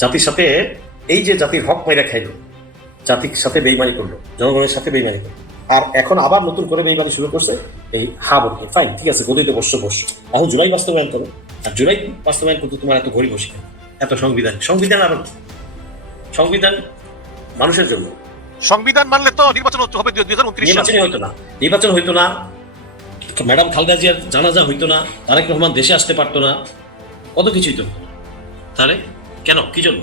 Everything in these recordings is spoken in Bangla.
জাতির সাথে এই যে জাতির হক মেরে খাইলো, জাতির সাথে বেইমানি করলো, জনগণের সাথে বেইমানি করলো, আর এখন আবার নতুন করে বেইমানি শুরু করছে এই বলতে। ফাইন, ঠিক আছে, গদিতে বসছো। এখন জুলাই বাস্তবায়ন করো। আর জুলাই বাস্তবায়ন করতে তোমার এত ঘড়ি বসে কেন? এত সংবিধান আর সংবিধান মানুষের জন্য। সংবিধান মানলে তো নির্বাচন হবে 2029 নির্বাচনই হইতো না, নির্বাচন হইতো না, ম্যাডাম খালেদা জিয়ার জানাজা হইতো না, তারেক রহমান দেশে আসতে পারতো না, কত কিছুই তো। তাহলে কেন, কি জন্য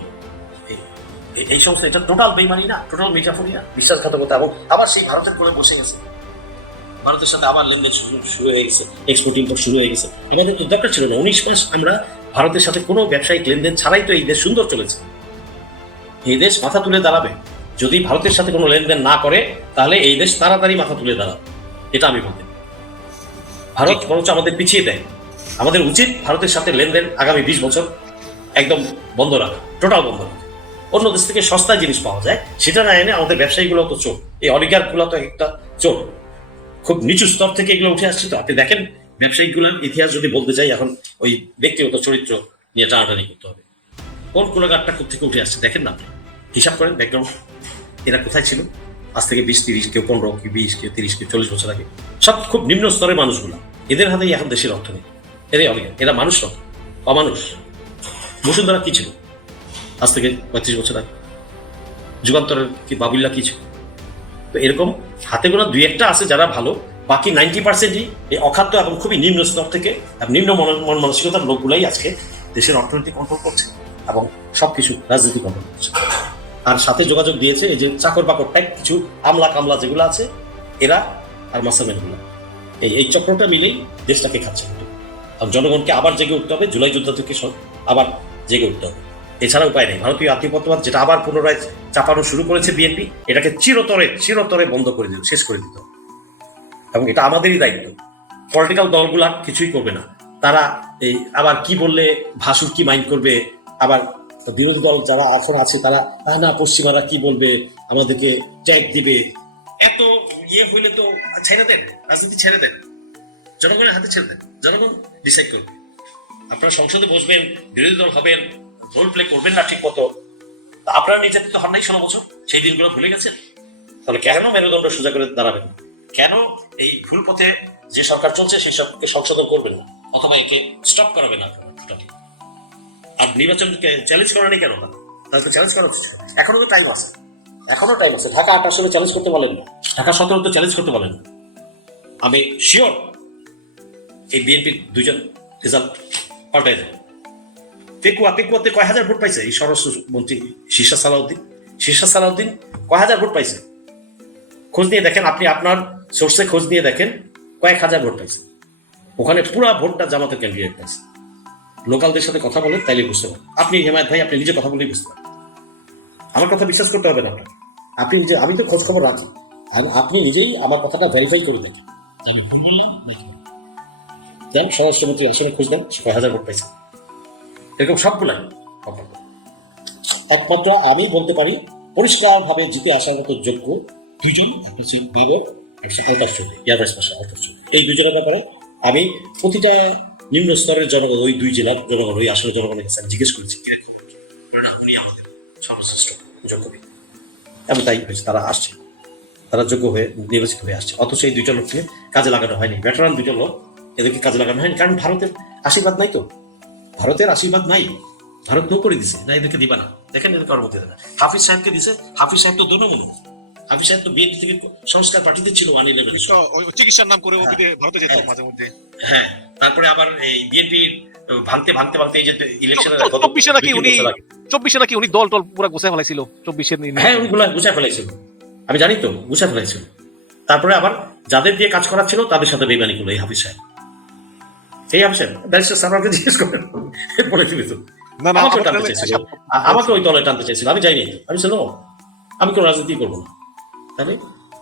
এই সমস্ত? এটা টোটাল বেইমানি না, টোটাল মির্জাফরি না, বিশ্বাসঘাতকতা। এবং আবার সেই ভারতের কোলে বসে গেছে, ভারতের সাথে আবার লেনদেন শুরু হয়ে গেছে, এক্সপোর্ট ইম্পোর্ট শুরু হয়ে গেছে। এবারে তো দরকার ছিল না, 19 মাস আমরা ভারতের সাথে কোনো ব্যবসায়িক লেনদেন ছাড়াই তো এই দেশ সুন্দর চলেছে। এই দেশ মাথা তুলে দাঁড়াবে যদি ভারতের সাথে কোনো লেনদেন না করে, তাহলে এই দেশ তাড়াতাড়ি মাথা তুলে দাঁড়াবে, এটা আমি বলতে। ভারত বরঞ্চ আমাদের পিছিয়ে দেয়। আমাদের উচিত ভারতের সাথে লেনদেন আগামী 20 বছর একদম বন্ধ রাখা, টোটাল বন্ধ রাখা। অন্য দেশ থেকে সস্তা জিনিস পাওয়া যায়, সেটা না এনে আমাদের ব্যবসায়ীগুলো তো চোর, এই অলিগারগুলো তো একটা চোর, খুব নিচু স্তর থেকে এগুলো উঠে আসছে। তো আপনি দেখেন ব্যবসায়িকগুলোর ইতিহাস যদি বলতে চাই, এখন ওই ব্যক্তিগত চরিত্র নিয়ে টানাটানি করতে হবে। কোন কুলাগারটা কোথেকে উঠে আসছে দেখেন না, আপনি হিসাব করেন ব্যাকগ্রাউন্ড, এরা কোথায় ছিল আজ থেকে 20-30, কেউ 15, কেউ 20, কেউ 30, কেউ 40 বছর আগে। সব খুব নিম্ন স্তরের মানুষগুলো, এদের হাতেই এখন দেশের অর্থনীতি। এরাই অলিগার, এরা মানুষ নয়, অমানুষ। বসুন্ধরা কি ছিল আজ থেকে 35 বছর আগে? যুগান্তরের কি বাবুল্লা কি ছিল? তো এরকম হাতে গোনা 2-1টা আছে যারা ভালো, বাকি 90%ই এই অখাদ্য এবং খুবই নিম্ন স্তর থেকে নিম্ন মন মানসিকতার লোকগুলাই আজকে দেশের অর্থনীতি কন্ট্রোল করছে এবং সবকিছু রাজনীতি কন্ট্রোল করছে। আর সাথে যোগাযোগ দিয়েছে এই যে চাকর বাকর টাইপ কিছু আমলা কামলা যেগুলো আছে, এরা আর মাসামেনগুলো, এই চক্রটা মিলেই দেশটাকে খাচ্ছে। আর জনগণকে আবার জেগে উঠতে হবে, জুলাই যুদ্ধ থেকে আবার জেগে উঠতে হবে, এছাড়া উপায় নেই। ভারতীয় আধিপত্যবাদ যেটা আবার পুনরায় চাপানো শুরু করেছে বিএনপি, এটাকে চিরতরে বন্ধ করে দিতে, শেষ করে দিতে হবে। এবং এটা আমাদেরই দায়িত্ব। পলিটিক্যাল দলগুলা কিছুই করবে না, তারা এই আবার কি বললে ভাসুর কি মাইন্ড করবে, আবার বিরোধী দল যারা এখন আছে তারা না পশ্চিমারা কি বলবে, আমাদেরকে ট্যাগ দিবে, এত হইলে তো ছেড়ে দেন, রাজনীতি ছেড়ে দেন, জনগণের হাতে ছেড়ে দেন, জনগণ ডিসাইড করবে। আপনারা সংসদে বসবেন, বিরোধী দল হবেন, রোল প্লে করবেন না ঠিক মতো, আপনারা নির্যাতিত হন নাই 16 বছর, সেই দিনগুলো ভুলে গেছেন? তাহলে কেন মেরুদণ্ড সোজা করে দাঁড়াবেন? কেন এই ভুল পথে যে সরকার চলছে সেই সবকে সংশোধন করবেন না, অথবা একে স্টপ করাবেন না টোটালি? আর নির্বাচনকে চ্যালেঞ্জ করেনি কেন না? তাহলে চ্যালেঞ্জ করা উচিত। এখনো তো টাইম আছে, এখনো টাইম আছে। ঢাকা 8 আসলে চ্যালেঞ্জ করতে বলেন না, ঢাকা 17 তো চ্যালেঞ্জ করতে বলেন না। আমি শিওর এই বিএনপির 2জন রেজাল্ট পাল্টাই দেয়। পেকুয়াতে কয় হাজার ভোট পাইছে এই স্বরাষ্ট্র মন্ত্রী শীর্ষা সালাউদ্দিন কয় হাজার ভোট পাইছে? খোঁজ নিয়ে দেখেন, আপনি আপনার সোর্সে খোঁজ নিয়ে দেখেন, কয়েক হাজার ভোট পাইছে। ওখানে পুরা ভোটটা জামাতের ক্যান্ডিডেট পাইছে। লোকালদের সাথে কথা বলেন, তাইলে বুঝতে পারেন। আপনি হেমায়ত ভাই, আপনি নিজে কথা বলেই বুঝতে পারেন। আমার কথা বিশ্বাস করতে হবে না আপনাকে। আপনি যে, আমি তো খোঁজ খবর রাখি, আর আপনি নিজেই আমার কথাটা ভেরিফাই করে দেখেন আমি ভুল বললাম নাকি। দেন স্বরাষ্ট্রমন্ত্রী আসনে খোঁজ দেন, কয় হাজার ভোট পাইছে। এরকম সবগুলাই একমাত্র আমি বলতে পারি পরিষ্কার ভাবে জিতে আসার মতো যোগ্য 2জন, একটা হচ্ছে বাবর, আলতাফ চৌধুরী, এয়ারভাইস মার্শাল আলতাফ চৌধুরী। এই 2জনের ব্যাপারে আমি প্রতিটা নিম্ন স্তরের জনগণ, ওই 2 জেলার জনগণ, ওই আসলে জনগণের কাছে জিজ্ঞেস করেছি কি খবর কি, না উনি আমাদের সর্বশ্রেষ্ঠ যোগ্য ব্যক্তি, এবং তাই হয়েছে, তারা আসছে, তারা যোগ্য হয়ে নির্বাচিত হয়ে আসছে। অথচ এই 2টা লোককে কাজে লাগানো হয়নি, ভেটারান 2টা লোক, এদেরকে কাজে লাগানো হয়নি, কারণ ভারতের আশীর্বাদ নাই। তো ভারতের আশীর্বাদ নাই, ভারত নো করে দিছে না, এদেরকে দিবা না। দেখেন এদের কারোর মধ্যে না। হাফিজ সাহেবকে দিছে, হাফিজ সাহেব তো দোনো, হাফিজ সাহেব তো বিএনপি থেকে সংস্কার পার্টিতে ছিল 111 চিকিৎসার নাম করে ভারতে যেত মাঝে মধ্যে। হ্যাঁ, তারপরে আবার এই বিএনপি ভাঙতে এই যে ইলেকশনের 24 নাকি উনি দল পুরো গুছায় ফেলাইছিল 24-এর। হ্যাঁ, উনিগুলা গুছায় ফেলাইছিল, আমি জানি তো, গুছায় ফেলাইছিল। তারপরে আবার যাদের দিয়ে কাজ করা ছিল তাদের সাথে বেইমানি করলো এই হাফিজ সাহেব। এই হাফিজ সাহেব ব্যারিস্টার সাহেবকে জিজ্ঞেস করেন, বলে দিবি তো। আমাকে ওই দলে টানতে চাইছিল, আমি যাইনি। আমি ছিল, আমি কোনো রাজনীতি করবো না। তাহলে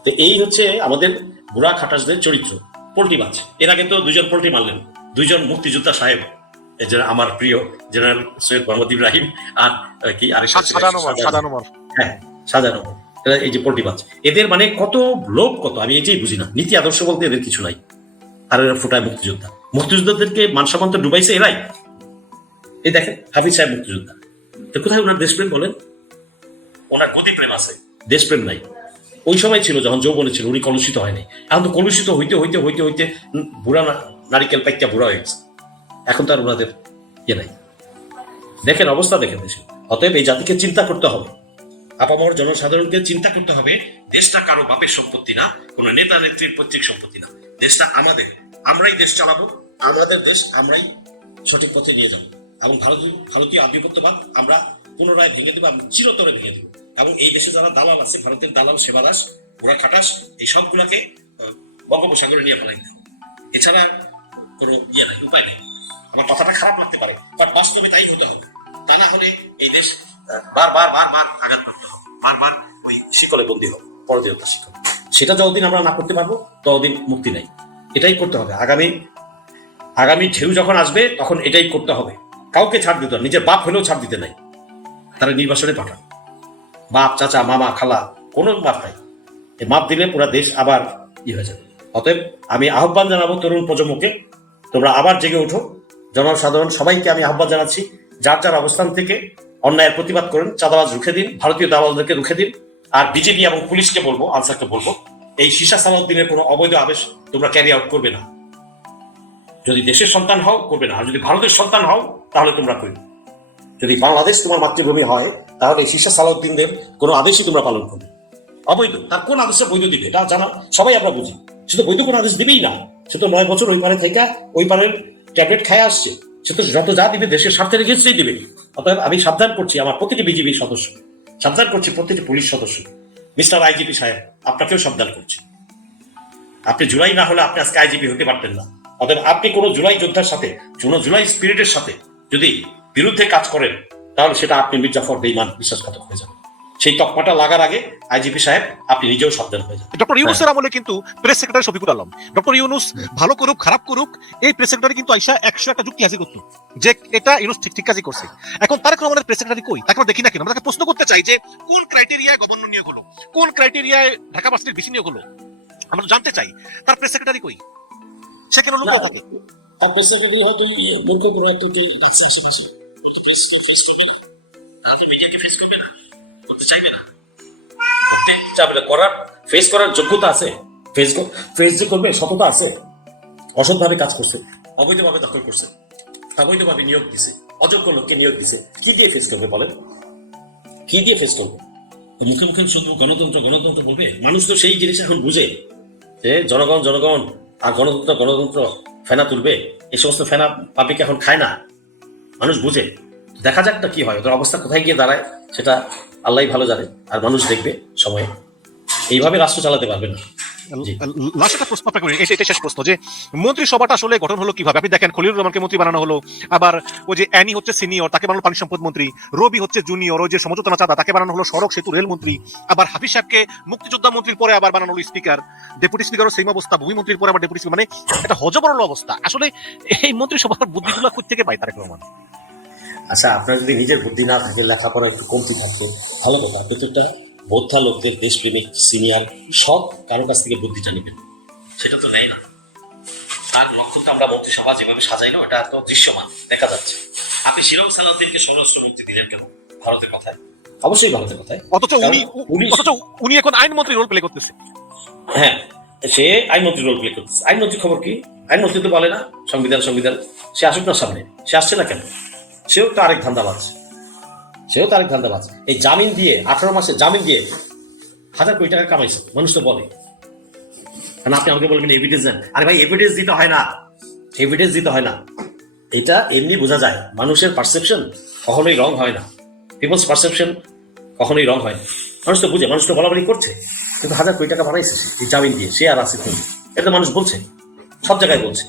তো এই হচ্ছে আমাদের বুড়া খাটাসদের চরিত্র, পোল্ট্রিবাজ। এর আগে তো 2জন পোল্ট্রি মারলেন, 2জন মুক্তিযোদ্ধা সাহেব, আমার প্রিয় জেনারেল সৈয়দ মোহাম্মদ ইব্রাহিম আর কি আরেক হ্যাঁ শাহজাহান। এই যে পোল্ট্রিবাজ, এদের মানে কত লোভ, কত, আমি এটাই বুঝি না। নীতি আদর্শ বলতে এদের কিছু নাই, আর এরা ফুটায় মুক্তিযোদ্ধাদেরকে মান সম্মান তো ডুবাইছে এরাই। এই দেখেন হাফিজ সাহেব মুক্তিযোদ্ধা, তো কোথায় ওনার দেশপ্রেম বলেন? ওনার গতি প্রেম আছে, দেশপ্রেম নাই। ওই সময় ছিল যখন যৌবনে ছিল, উনি কলুষিত হয়নি। এখন তো কলুষিত হইতে হইতে হইতে হইতে বুড়া নারিকেল পাইকা বুড়া হয়ে গেছে। এখন তো আর ওনাদের ইয়ে নাই। দেখেন অবস্থা, দেখেন দেশে। অতএব এই জাতিকে চিন্তা করতে হবে, আপামর জনসাধারণকে চিন্তা করতে হবে। দেশটা কারো বাপের সম্পত্তি না, কোনো নেতা নেত্রীর পৈতৃক সম্পত্তি না। দেশটা আমাদের, আমরাই দেশ চালাবো, আমাদের দেশ আমরাই সঠিক পথে নিয়ে যাবো। এবং ভারতীয় আধিপত্যবাদ আমরা পুনরায় ভেঙে দেবো, আমি চিরতরে ভেঙে দেবো। এবং এই দেশে যারা দালাল আছে, ভারতের দালাল, সেবাদাস, ওরা খাটাস, এই সবগুলাকে বঙ্গোপসাগরে নিয়ে ফেলাই দেবো। এছাড়া কোনো ইয়ে নাই, উপায় নেই। আমার কথাটা খারাপ লাগতে পারে, বাট বাস্তবে তাই হতে হবে। তা না হলে এই দেশ বারবার আঘাত করতে হবে, বারবার ওই শিকলে বন্দী হবে, পরাধীনতার শিকল। সেটা যতদিন আমরা না করতে পারবো ততদিন মুক্তি নাই। এটাই করতে হবে। আগামী ঢেউ যখন আসবে তখন এটাই করতে হবে। কাউকে ছাড় দিতে হবে, নিজের বাপ হলেও ছাড় দিতে নাই। তারা নির্বাসনে পাঠান, বাপ, চাচা, মামা, খালা, কোনো মাপ নাই। এই মাপ দিলে পুরো দেশ আবার হয়ে যাবে। অতএব আমি আহ্বান জানাবো তরুণ প্রজন্মকে, তোমরা আবার জেগে ওঠো। জনসাধারণ সবাইকে আমি আহ্বান জানাচ্ছি, যার যার অবস্থান থেকে অন্যায়ের প্রতিবাদ করেন, চাঁদাবাজ রুখে দিন, ভারতীয় দালালদেরকে রুখে দিন। আর বিজেপি এবং পুলিশকে বলবো, আনসারকে বলবো, এই সীসা সালাউদ্দিনের কোনো অবৈধ আদেশ তোমরা ক্যারি আউট করবে না। যদি দেশের সন্তান হও করবে না, আর যদি ভারতের সন্তান হও তাহলে তোমরা করবে। যদি বাংলাদেশ তোমার মাতৃভূমি হয় তাহলে এই সীসা সালাউদ্দিনদের কোনো আদেশই তোমরা পালন করবে। অবৈধ, তার কোন আদেশে বৈধ দিবে এটা জানা সবাই আমরা বুঝি। সে তো বৈধ কোন আদেশ দিবেই না। সে তো 9 বছর ওই পারে থেকে ওই পারের ট্যাবলেট খায় আসছে। সে তো যত যা দিবে দেশের স্বার্থের এগেন্স্টেই দিবে। অতএব আমি সাবধান করছি আমার প্রতিটি বিজিবি সদস্য, সাবধান করছি প্রতিটি পুলিশ সদস্য, মিস্টার আইজিপি সাহেব আপনাকেও সাবধান করছি। আপনি জুলাই না হলে আপনি আজকে আইজিপি হতে পারতেন না। অতএব আপনি কোনো জুলাই যোদ্ধার সাথে, কোনো জুলাই স্পিরিটের সাথে যদি বিরুদ্ধে কাজ করেন তাহলে সেটা আপনি মির্জাফর বেঈমান বিশ্বাসঘাতক হয়ে যাবেন। সেই তকমাটা লাগার আগে আইজিপি সাহেব আপনি নিজেও সাবধান হয়ে যান। ডক্টর ইউনূসের আমলে কিন্তু press secretary Shafiqul Alam, doctor Yunus ভালো করুক খারাপ করুক, এই প্রেস সেক্রেটারি কিন্তু আইসা 101টা যুক্তি হাজির করতো যে এটা ইউনূস ঠিক কাজই করছে। এখন তারেক রহমানের প্রেস সেক্রেটারি কই? তাকে আমরা দেখি না কেন? আমরা তাকে প্রশ্ন করতে চাই যে কোন ক্রাইটেরিয়ায় গভর্নর নিয়োগ হলো, কোন ক্রাইটেরিয়ায় ঢাকা ভার্সিটির বেশি নিয়োগ হলো, আমরা জানতে চাই। তার প্রেস সেক্রেটারি কই? সে কেন লুকিয়ে থাকে? তার প্রেস সেক্রেটারি হয়তো লক্ষ্য করে একটু কি রাখছে আশেপাশে, ও তো প্রেসকে ফেস করবে না, তাহলে মিডিয়াকে ফেস করবে না, করতে চাইবে না। করার ফেস করার যোগ্যতা আছে, ফেস যে করবে সততা আছে। অসৎভাবে কাজ করছে, অবৈধভাবে দখল করছে, অবৈধভাবে নিয়োগ দিছে, অযোগ্য লোককে নিয়োগ দিছে, কি দিয়ে ফেস করবে বলেন? কি দিয়ে ফেস করবে? মুখে মুখে শুধু গণতন্ত্র বলবে। মানুষ তো সেই জিনিস এখন বুঝে যে জনগণ আর গণতন্ত্র ফেনা তুলবে। এই সমস্ত ফেনা পাবলিক এখন খায় না, মানুষ বুঝে। দেখা যাক কি হয়, ওদের অবস্থা কোথায় গিয়ে দাঁড়ায় সেটা আল্লাহ ভালো জানে, আর মানুষ দেখবে সময়ে। এইভাবে রাষ্ট্র চালাতে পারবে না। লাস্ট একটা প্রশ্ন আপনাকে করি, এটা শেষ প্রশ্ন, যে মন্ত্রিসভাটা আসলে গঠন হলো কিভাবে? আপনি দেখেন খলিলুর রহমানকে মন্ত্রী বানানো হলো, আবার ওই যে অ্যানি হচ্ছে সিনিয়র, তাকে বানানো পানি সম্পদ মন্ত্রী, রবি হচ্ছে জুনিয়র, ওই যে সমঝোতা চাঁদা, তাকে বানানো হলো সড়ক সেতু রেল মন্ত্রী, আবার হাফিজ সাহেবকে মুক্তিযোদ্ধা মন্ত্রীর পরে আবার বানানো হলো স্পিকার, ডেপুটি স্পিকারও সেম অবস্থা, ভূমি মন্ত্রীর পরে আবার ডেপুটি স্পিকার। মানে একটা হজবরল অবস্থা। আসলে এই মন্ত্রিসভার বুদ্ধিগুলো কোথেকে পায় তারেক রহমান? আচ্ছা, আপনার যদি নিজের বুদ্ধি না থাকে, লেখাপড়া একটু কমতি থাকতো, ভালো কথা। আপনি তো একটা বোদ্ধা লোকদের, দেশপ্রেমিক সিনিয়র সব কারো কাছ থেকে বুদ্ধিটা নেবেন, সেটা তো নেই না। তার লক্ষ্য তো আমরা মন্ত্রিসভা যেভাবে সাজাইলো এটা তো দৃশ্যমান দেখা যাচ্ছে। আপনি শিরং সালাউদ্দিনকে স্বরাষ্ট্রমন্ত্রী দিলেন কেন? ভারতের কথায়, অবশ্যই ভারতের কথায়, অথচ উনি এখন আইনমন্ত্রী রোল প্লে করতেছে। হ্যাঁ, সে আইনমন্ত্রী রোল প্লে করতেছে। আইনমন্ত্রী খবর কি? আইনমন্ত্রী তো বলে না সংবিধান। সে আসুক না সামনে, সে আসছে না কেন? সেও তো আরেক ধান্দাবাজ। এই জামিন দিয়ে 18 মাসে জামিন দিয়ে 1000 কোটি টাকা কামাইছে, মানুষ তো বলে। কারণ আপনি আমাকে বলবেন এভিডেন্স দেন। আরে ভাই, এভিডেন্স দিতে হয় না। এটা এমনি বোঝা যায়। মানুষের পারসেপশন কখনোই রং হয় না, পিপলস পারসেপশন কখনোই রং হয় না। মানুষ তো বুঝে, মানুষ তো বলাবলি করছে। কিন্তু 1000 কোটি টাকা বানাইছে এই জামিন দিয়ে, সে আর আসিফ নজরুল। এটা মানুষ বলছে, সব জায়গায় বলছে।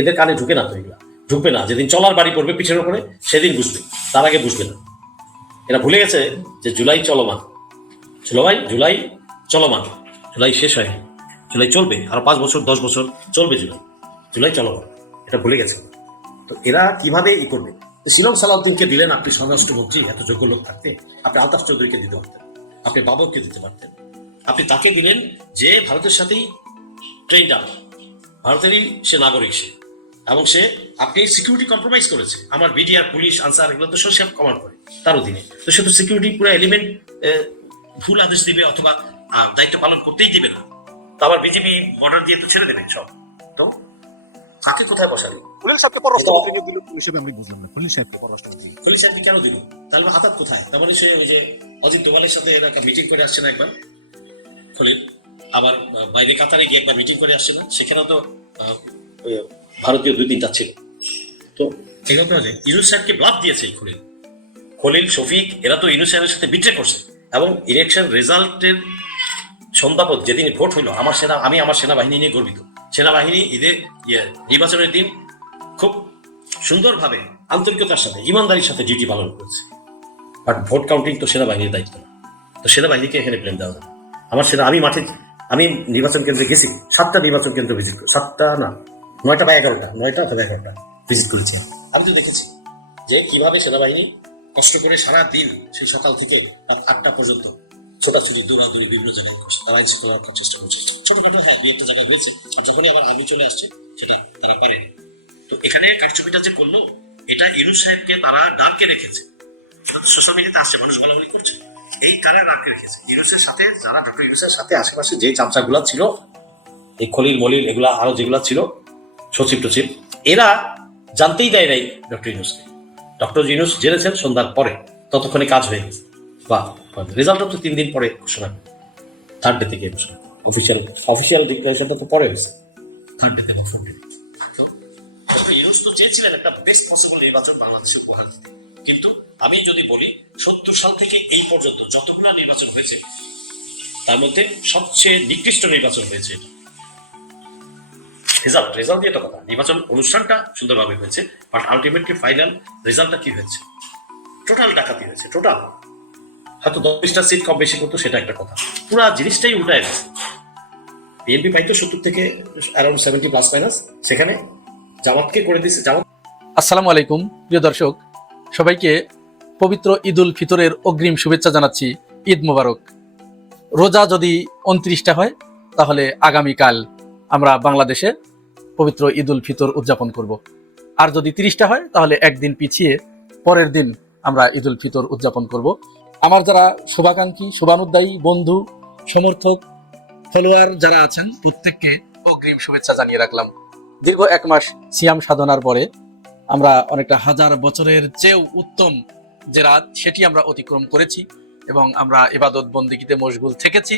এদের কানে ঢুকে না তো, এগুলা ঢুকবে না। যেদিন চলার বাড়ি পড়বে পিছের উপরে সেদিন বুঝবে, তার আগে বুঝবে না। এরা ভুলে গেছে যে জুলাই চলমান, জুলাই শেষ হয়নি, জুলাই চলবে আরো 5 বছর 10 বছর চলবে। জুলাই চলমান, এটা ভুলে গেছে। তো এরা কিভাবে করবে? শিলং সালাউদ্দিনকে দিলেন আপনি স্বরাষ্ট্রমন্ত্রী, এত যোগ্য লোক থাকতে আপনি আলতাফ চৌধুরীকে দিতে পারতেন, আপনি বাবরকে দিতে পারতেন। আপনি তাকে দিলেন যে ভারতের সাথেই ট্রেন্ড আপ, ভারতেরই সে নাগরিক, এবং সে আপনি সিকিউরিটি কম্প্রোমাইজ করেছে। আমার বিডিআর, পুলিশ, আনসার এগুলো তো সব কমান্ড করে। তার অধীনে। তো সে তো সিকিউরিটি পুরো এলিমেন্ট ভুল আদেশ দিবে অথবা দায়িত্ব পালন করতেই দিবে না। তো আবার বিজেপি বর্ডার দিয়ে তো ছেড়ে দেবে সব। তো কাকে কোথায় বসাবে? খলিল সাহেবকে পররাষ্ট্রমন্ত্রী নিয়োগ দিল হিসেবে আমি বুঝলাম না, খলিল সাহেবকে পররাষ্ট্রমন্ত্রী। খলিল সাহেবকে কেন দিল? তাহলে হাতাত কোথায়? তার মানে সে ওই যে অজিত দোভালের সাথে একটা মিটিং করে আসছে না একবার খলিল, আবার বাইরে কাতারে গিয়ে একবার মিটিং করে আসছে না, সেখানেও তো ওই ভারতীয় 2-3টা ছিল। তো এগুলো তো ইউনুস সাহেবকে ব্লাফ দিয়েছে খলিল, খলিল শফিক এরা তো ইউনুস সাহেবের সাথে বিট্রে করছে। এবং ইলেকশন রেজাল্টের সন্ধ্যাপদ যেদিন ভোট হইলো, আমি আমার সেনাবাহিনী নিয়ে গর্বিত। সেনাবাহিনী ঈদের নির্বাচনের দিন খুব সুন্দরভাবে আন্তরিকতার সাথে ইমানদারির সাথে ডিউটি পালন করেছে। বাট ভোট কাউন্টিং তো সেনাবাহিনীর দায়িত্ব না, তো সেনাবাহিনীকে এখানে ব্লেম দেওয়া যাবে। আমি নির্বাচন কেন্দ্রে গেছি, 7টা নির্বাচন কেন্দ্র ভিজিট করি, 7টা না 9টা বা 11টা ভিজিট করেছি। আমি তো দেখেছি যে কিভাবে সেনাবাহিনী কষ্ট করে সারা দিন সেই সকাল থেকে রাত 8টা পর্যন্ত ছোটাছুটি দৌড়াদৌড়ি বিভিন্ন জায়গায় করছে, তারা আইন শৃঙ্খলা রাখার চেষ্টা করছে। ছোটখাটো হ্যাঁ 2-1টা জায়গায় হয়েছে, আর যখনই আবার আর্মি চলে আসছে সেটা তারা পারেনি। তো এখানে কারচুপিটা যে করলো, এটা ইউনুস সাহেবকে তারা ডার্কে রেখেছে। সোশ্যাল মিডিয়াতে আসছে, মানুষ বলাবলি করছে, এই তারা ডার্কে রেখেছে ইউনুসের সাথে। যারা ডক্টর ইউনুসের সাথে আশেপাশে যে চামচাগুলা ছিল, এই খলিল মলিল এগুলা আরো যেগুলা ছিল সচিব টচিব, এরা জানতেই দেয় নাই ডক্টর ইউনুসকে। ডক্টর ইউনুস জেনেছেন সন্ধ্যার পরে, ততক্ষণে কাজ হয়ে গেছে। বা রেজাল্টটা তো 3 দিন পরে ঘোষণা করে, 3rd ডে থেকে ঘোষণা, অফিসিয়াল ডিক্লারেশনটা তো পরে হয়েছে 3rd ডেতে বা 4th ডেতে। তো ইউনুস তো চেয়েছিলেন একটা বেস্ট পসিবল নির্বাচন বাংলাদেশে উপহার দিতে। কিন্তু আমি যদি বলি 70 সাল থেকে এই পর্যন্ত যতগুলো নির্বাচন হয়েছে, তার মধ্যে সবচেয়ে নিকৃষ্ট নির্বাচন হয়েছে এটা। রেজাল্ট দিয়ে তো কথা, নির্বাচন অনুষ্ঠানটা সুন্দরভাবে হয়েছে, বাট আলটিমেটলি ফাইনাল রেজাল্টটা কি হয়েছে? টোটাল ডাকাতি হয়েছে, টোটাল। হয়তো 10টা সিট কম বেশি করতো, সেটা একটা কথা, পুরা জিনিসটাই উল্টায় গেছে। বিএনপি পাইতো 70 থেকে অ্যারাউন্ড 70 প্লাস মাইনাস, সেখানে জামাতকে করে দিয়েছে জামাত। আসসালামু আলাইকুম প্রিয় দর্শক, সবাইকে পবিত্র ঈদ উল ফিতরের অগ্রিম শুভেচ্ছা জানাচ্ছি। ঈদ মোবারক। রোজা যদি 29টা হয়, তাহলে আগামীকাল আমরা বাংলাদেশে পবিত্র ঈদ উল ফিতর উদযাপন করব। আর যদি 30টা হয়, তাহলে একদিন পিছিয়ে পরের দিন আমরা ঈদ উল ফিতর উদযাপন করব। আমার যারা শুভাকাঙ্ক্ষী, শুভানুদ্দায়ী, বন্ধু, সমর্থক, ফলোয়ার যারা আছেন, প্রত্যেককে অগ্রিম শুভেচ্ছা জানিয়ে রাখলাম। দীর্ঘ 1 মাস সিয়াম সাধনার পরে আমরা অনেকটা 1000 বছরের চেয়েও উত্তম যে রাত, সেটি আমরা অতিক্রম করেছি এবং আমরা ইবাদত বন্দেগীতে মশগুল থেকেছি।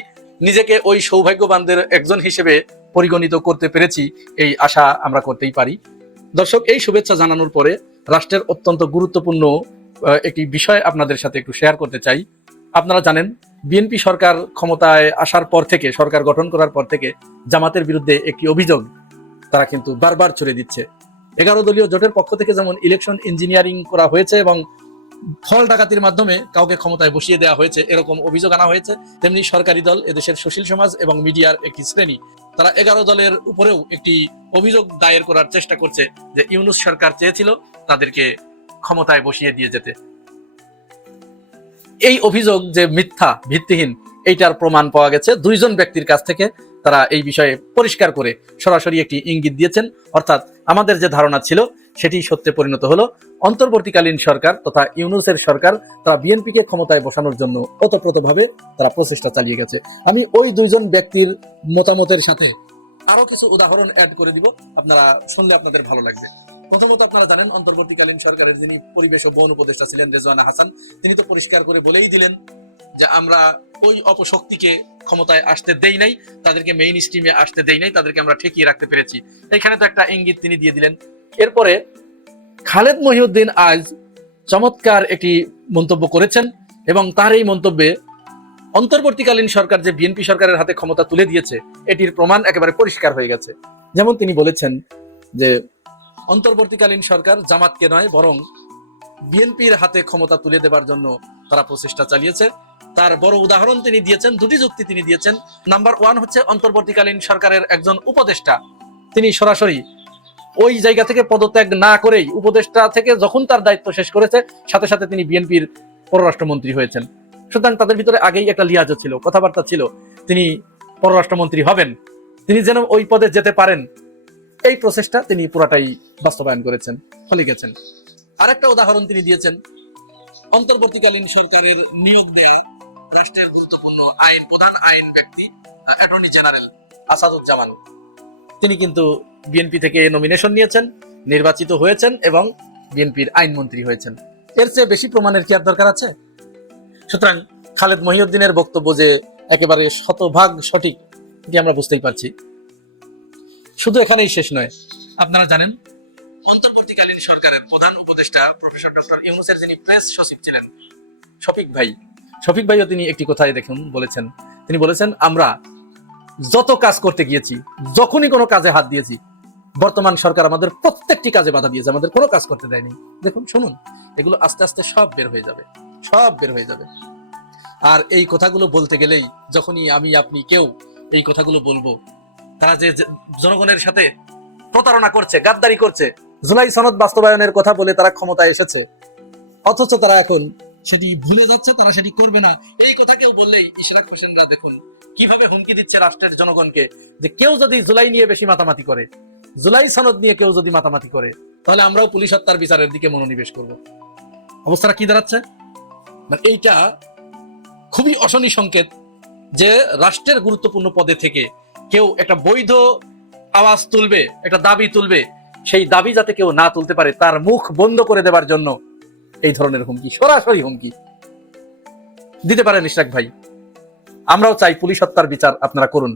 নিজেকে ওই সৌভাগ্যবানদের একজন হিসেবে পরিগণিত করতে পেরেছি, এই আশা আমরা করতেই পারি। দর্শক, এই শুভেচ্ছা জানানোর পরে রাষ্ট্রের অত্যন্ত গুরুত্বপূর্ণ একটি বিষয় আপনাদের সাথে একটু শেয়ার করতে চাই। আপনারা জানেন, বিএনপি সরকার ক্ষমতায় আসার পর থেকে, সরকার গঠন করার পর থেকে জামাতের বিরুদ্ধে একটি অভিযোগ তারা কিন্তু বারবার ছড়িয়ে দিচ্ছে। 11 দলীয় জোটের পক্ষ থেকে যেমন ইলেকশন ইঞ্জিনিয়ারিং করা হয়েছে এবং ফল ডাকাতির মাধ্যমে কাউকে ক্ষমতায় বসিয়ে দেওয়া হয়েছে, এরকম অভিযোগ আনা হয়েছে, তেমনি সরকারি দল, এদেশের সুশীল সমাজ এবং মিডিয়ার একটি শ্রেণী, তারা 11 দলের উপরেও একটি অভিযোগ দায়ের করার চেষ্টা করছে যে ইউনুস সরকার চেয়েছিল তাদেরকে ক্ষমতায় বসিয়ে দিয়ে যেতে। এই অভিযোগ যে মিথ্যা, ভিত্তিহীন, এইটার প্রমাণ পাওয়া গেছে 2 জন ব্যক্তির কাছ থেকে। তারা এই বিষয়ে পরিষ্কার করে সরাসরি একটি ইঙ্গিত দিয়েছেন, অর্থাৎ আমাদের যে ধারণা ছিল সেটি সত্যে পরিণত হলো। অন্তর্বর্তীকালীন সরকার তথা ইউনূসের সরকার, তারা বিএনপিকে ক্ষমতায় বসানোর জন্য ওতপ্রোতভাবে তারা প্রচেষ্টা চালিয়ে গেছে। আমি ওই 2 জন ব্যক্তির মতামতের সাথে আরো কিছু উদাহরণ অ্যাড করে দিব, আপনারা শুনলে আপনাদের ভালো লাগবে। প্রথমত, আপনারা জানেন অন্তর্বর্তীকালীন সরকারের যিনি পরিবেশ ও বন উপদেষ্টা ছিলেন রেজওয়ানা হাসান, তিনি তো পরিষ্কার করে বলেই দিলেন যে আমরা ওই অপশক্তিকে ক্ষমতায় আসতে দেই নাই, তাদেরকে মেইন স্ট্রিমে আসতে দেই নাই, তাদেরকে আমরা ঠেকিয়ে রাখতে পেরেছি। এখানে তো একটা ইঙ্গিত তিনি দিয়ে দিলেন। এরপরে খালেদ মহিউদ্দিন আজ চমৎকার একটি মন্তব্য করেছেন এবং তার এই মন্তব্যে অন্তর্বর্তীকালীন সরকার যে বিএনপি সরকারের হাতে ক্ষমতা তুলে দিয়েছে, এটির প্রমাণ একেবারে পরিষ্কার হয়ে গেছে। যেমন তিনি বলেছেন যে অন্তর্বর্তীকালীন সরকার জামাতকে নয়, বরং বিএনপির হাতে ক্ষমতা তুলে দেবার জন্য তারা প্রচেষ্টা চালিয়েছে। তার বড় উদাহরণ তিনি দিয়েছেন, 2টি যুক্তি তিনি দিয়েছেন। নাম্বার 1 হচ্ছে অন্তর্বর্তীকালীন সরকারের একজন উপদেষ্টা, তিনি সরাসরি ওই জায়গা থেকে পদত্যাগ না করেই উপদেষ্টা থেকে যখন তার দায়িত্ব শেষ করেছে, সাথে সাথে তিনি বিএনপির পররাষ্ট্রমন্ত্রী হয়েছেন। সুতরাং তাদের ভিতরে আগেই একটা লিয়াজও ছিল, কথাবার্তা ছিল, তিনি পররাষ্ট্রমন্ত্রী হবেন, তিনি যেন ওই পদে যেতে পারেন, এই প্রচেষ্টা তিনি পুরাটাই বাস্তবায়ন করেছেন, ফলে গেছেন। আরেকটা উদাহরণ তিনি দিয়েছেন, অন্তর্বর্তীকালীন সরকারের নিয়োগ দেয়া রাষ্ট্রের গুরুত্বপূর্ণ প্রধান আইন ব্যক্তি অ্যাটর্নি জেনারেল আসাদুজ্জামান, তিনি কিন্তু বিএনপি থেকে নমিনেশন নিয়েছেন, নির্বাচিত হয়েছেন এবং বিএনপির আইনমন্ত্রী হয়েছেন। এর চেয়ে বেশি প্রমাণের কি আর দরকার আছে? সুতরাং খালেদ মহিউদ্দিনের বক্তব্য যে একেবারে শতভাগ সঠিক, এটি আমরা বুঝতেই পারছি। শুধু এখানেই শেষ নয়, আপনারা জানেন অন্তর্বর্তীকালীন সরকারের প্রধান উপদেষ্টা প্রফেসর ডক্টর ইউনূসের যিনি প্রেস সচিব ছিলেন শফিক ভাইও তিনি একটি কথাই দেখুন বলেছেন, তিনি বলেছেন আমরা যত কাজ করতে গিয়েছি, যখনই কোনো কাজে হাত দিয়েছি, বর্তমান সরকার আমাদের প্রত্যেকটি কাজে বাধা দিয়েছে, আমাদের কোনো কাজ করতে দেয়নি। দেখুন, শুনুন, এগুলো আস্তে আস্তে সব বের হয়ে যাবে। আর এই কথাগুলো বলতে গেলেই, যখনই আমি আপনি কেউ এই কথাগুলো বলবো, তারা যে জনগণের সাথে প্রতারণা করছে, গাদ্দারি করছে, জুলাই সনদ বাস্তবায়নের কথা বলে তারা ক্ষমতায় এসেছে, অথচ তারা এখন সেটি ভুলে যাচ্ছে, তারা সেটি করবে না। এই কথা কেউ বললেই ইশরাক হোসেনরা দেখুন কিভাবে হুমকি দিচ্ছে রাষ্ট্রের জনগণকে, যে কেউ যদি জুলাই নিয়ে বেশি মাতামাতি করে, জুলাই সনদ নিয়ে কেউ যদি মাতামাতি করে, তাহলে আমরাও পুলিশ হত্যার বিচারের দিকে মনোনিবেশ করব। অবস্থাটা কি দাঁড়াচ্ছে? মানে এইটা খুবই অশনি সংকেত যে রাষ্ট্রের গুরুত্বপূর্ণ পদে থেকে কেউ একটা বৈধ আওয়াজ তুলবে, একটা দাবি তুলবে, সেই দাবি যাতে কেউ না তুলতে পারে তার মুখ বন্ধ করে দেবার জন্য এই ধরনের হুমকি, সরাসরি হুমকি দিতে পারেন ইশরাক ভাই। আমরাও চাই পুলিশ হত্যার বিচার আপনারা করুন,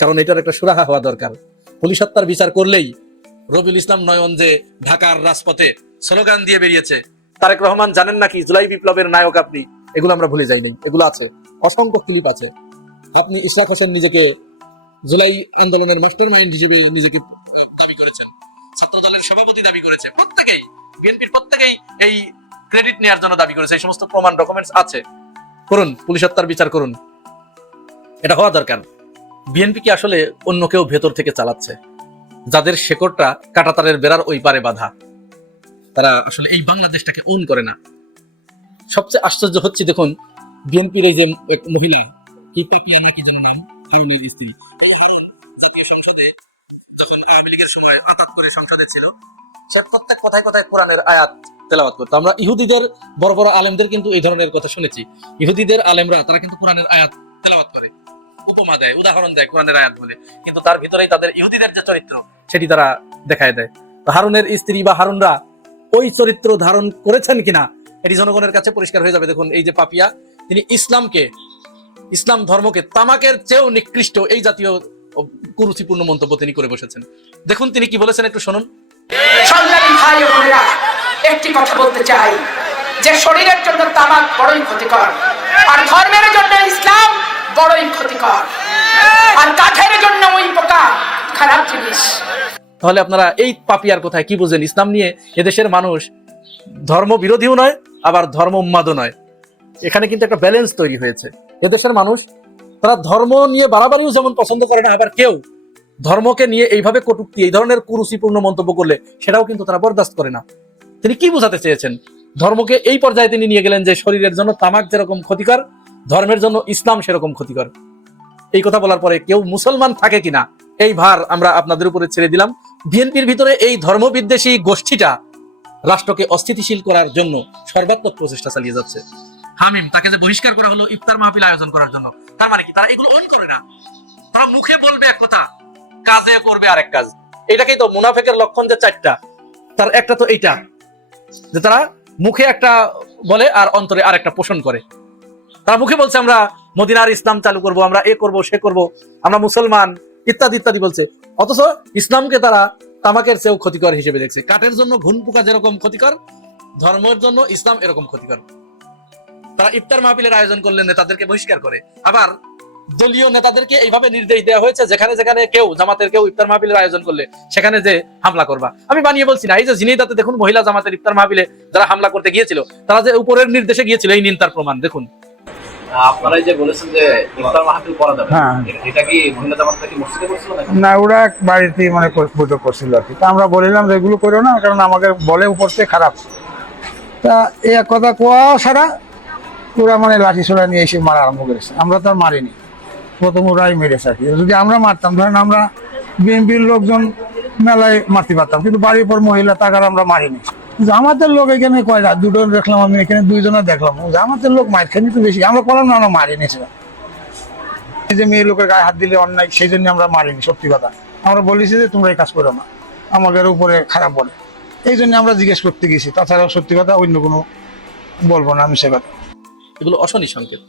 কারণ এটার একটা সুরাহা হওয়া দরকার। পুলিশ হত্যার বিচার করলেই রবিউল ইসলাম নয়ন যে ঢাকার রাজপথে স্লোগান দিয়ে বেরিয়েছে, তারেক রহমান জানেন নাকি জুলাই বিপ্লবের নায়ক আপনি, এগুলো আমরা ভুলে যাই নাই, এগুলো আছে, অসংখ্য ক্লিপ আছে। আপনি ইশরাক হোসেন নিজেকে জুলাই আন্দোলনের মাস্টার মাইন্ড হিসেবে নিজেকে দাবি করেছেন, ছাত্র দলের সভাপতি দাবি করেছে, প্রত্যেকেই বিএনপির প্রত্যেকেই এই ক্রেডিট নেওয়ার জন্য দাবি করেছে। এই সমস্ত প্রমাণ ডকুমেন্টস আছে, করুন, পুলিশ হত্যার বিচার করুন, এটা হওয়া দরকার। বিএনপি কি আসলে অন্য কেউ ভেতর থেকে চালাচ্ছে, যাদের শেকড়টা কাঁটাতারের বেড়ার ওই পারে বাঁধা, তারা আসলে এই বাংলাদেশটাকে ওন করে না। সবচেয়ে আশ্চর্য হচ্ছে, দেখুন বিএনপির এই যে এক মহিলা, কি পাপিয়া নাকি যেন নাম, হারুনের স্ত্রী, জাতীয় সংসদে যখন আওয়ামী লীগের সময় আতাত করে সংসদে ছিল, সে প্রত্যেক কথায় কথায় কোরআনের আয়াত তেলাওয়াত করতো। আমরা ইহুদিদের বড় বড় আলেমদের কিন্তু এই ধরনের কথা শুনেছি, ইহুদিদের আলেমরা তারা কিন্তু কোরআনের আয়াত তেলাওয়াত করে, উপমা দেয়, উদাহরণ দেয় কোরআনের আয়াত বলে, কিন্তু তার ভিতরেই তাদের ইহুদিদের যে চরিত্র সেটি তারা দেখায় দেয়। হারুনের স্ত্রী বা হারুনরা ওই চরিত্র ধারণ করেছেন কিনা এটি জনগণের কাছে পরিষ্কার হয়ে যাবে। দেখুন, এই যে পাপিয়া, তিনি ইসলাম ধর্মকে তামাকের চেয়েও নিকৃষ্ট এই জাতীয় কুরুচিপূর্ণ মন্তব্য তিনি করে বসেছেন। দেখুন তিনি কি বলেছেন, একটু শুনুন। সংগ্রামী ভাই ও বোনেরা, একটি কথা বলতে চাই যে শরীরের জন্য তামাক বড়ই ক্ষতিকর, আর ধর্মের জন্য ইসলাম বড়ই ক্ষতিকর, আর কাঠের জন্য ওই পোকা খারাপ জিনিস। তাহলে আপনারা এই পাপিয়ার কথায় কি বুঝেন? ইসলাম নিয়ে এদেশের মানুষ ধর্ম বিরোধীও নয়, আবার ধর্ম উন্মাদও নয়। এখানে কিন্তু একটা ব্যালেন্স তৈরি হয়েছে। এদেশের মানুষ তারা ধর্ম নিয়ে বাড়াবাড়িও যেমন পছন্দ করে না, আবার কেউ ধর্মকে নিয়ে এইভাবে কটূক্তি, এই ধরনের কুরুচিপূর্ণ মন্তব্য করলে সেটাও কিন্তু তারা বরদাস্ত করে না। তিনি কি বোঝাতে চেয়েছেন? ধর্মকে এই পর্যায়ে তিনি নিয়ে গেলেন যে শরীরের জন্য তামাক যেরকম ক্ষতিকর, ধর্মের জন্য ইসলাম সেরকম ক্ষতিকর। এই কথা বলার পরে কেউ মুসলমান থাকে কিনা এই ভার আমরা আপনাদের উপরে ছেড়ে দিলাম। বিএনপির ভিতরে এই ধর্মবিদ্বেষী গোষ্ঠীটা রাষ্ট্রকে অস্থিতিশীল করার জন্য সর্বাত্মক প্রচেষ্টা চালিয়ে যাচ্ছে। হামিম, তাকে যে বহিষ্কার করা হলো ইফতার মাহফিল আয়োজন করার জন্য, তার মানে কি তারা এগুলো অন করে না? তারা মুখে বলবে এক কথা, কাজে করবে আরেক কাজ। এটাকেই তো মুনাফিকের লক্ষণ যে চারটা, তার একটা তো এইটা যে তারা মুখে একটা বলে আর অন্তরে আরেকটা পোষণ করে। তারা মুখে বলছে আমরা মদিনার ইসলাম চালু করব, আমরা এ করব সে করব, আমরা মুসলমান ইত্যাদি ইত্যাদি বলছে, অথচ ইসলামকে তারা তামাকের চেয়েও ক্ষতিকর হিসেবে দেখছে। কাঠের জন্য ঘুন পোকা যেরকম ক্ষতিকর, ধর্মের জন্য ইসলাম এরকম ক্ষতিকর। তারা ইফতার মাহফিলের আয়োজন করলে নেতাদেরকে বহিষ্কার করে, আবার দলীয় নেতাদেরকে এইভাবে নির্দেশ দেওয়া হয়েছে যেখানে যেখানে কেউ জামাতের কেউ ইফতার মাহফিলের আয়োজন করলে সেখানে যে হামলা করবা। আমি বানিয়ে বলছি না, এই যে ঝিনাইদহে দেখুন মহিলা জামাতের ইফতার মাহফিলে যারা হামলা করতে গিয়েছিল তারা যে উপরের নির্দেশে গিয়েছিল, এই নিন তার প্রমাণ। দেখুন, আপনারা যে বলেছেন যে ইফতার মাহফিল করা যাবে, এটা কি মহিলা জামাত থেকে মসজিদে করছিল না? ওরা বাড়িতে মানে বৈঠক করছিল আর কি। তা আমরা বলিলাম যে এগুলো করো না, কারণ আমাকে বলে উপর থেকে খারাপ। তা এই এক কথা কোয়া ছাড়া ওরা মানে লাঠি ছোড়া নিয়ে এসে মারা আরম্ভ করেছে। আমরা তো আর মারিনি, প্রথম ওরাই মেরেছে আর কি। যদি আমরা মারতাম, ধরেন আমরা বিএনপির লোকজন মেলায় মারতে পারতাম, কিন্তু বাড়ির পর মহিলা তাকার আমরা মারিনি। জামাতের লোক এখানে কয়টা, দুটো দেখলাম আমি, এখানে দুইজনে দেখলাম। জামাতের লোক মার খানি তো বেশি, আমরা করলাম না, আমরা মারি নিয়েছিলাম। এই যে মেয়ে লোকের গায়ে হাত দিলে অন্যায়, সেই জন্য আমরা মারিনি। সত্যি কথা, আমরা বলেছি যে তোমরা এই কাজ করো না, আমাদের উপরে খারাপ বলে, এই জন্য আমরা জিজ্ঞেস করতে গেছি। তাছাড়া সত্যি কথা অন্য কোনো বলবো না আমি সে কথা। এগুলো অশনি সংকেত।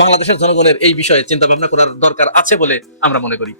বাংলাদেশের জনগণের এই বিষয়ে চিন্তা ভাবনা করার দরকার আছে বলে আমরা মনে করি।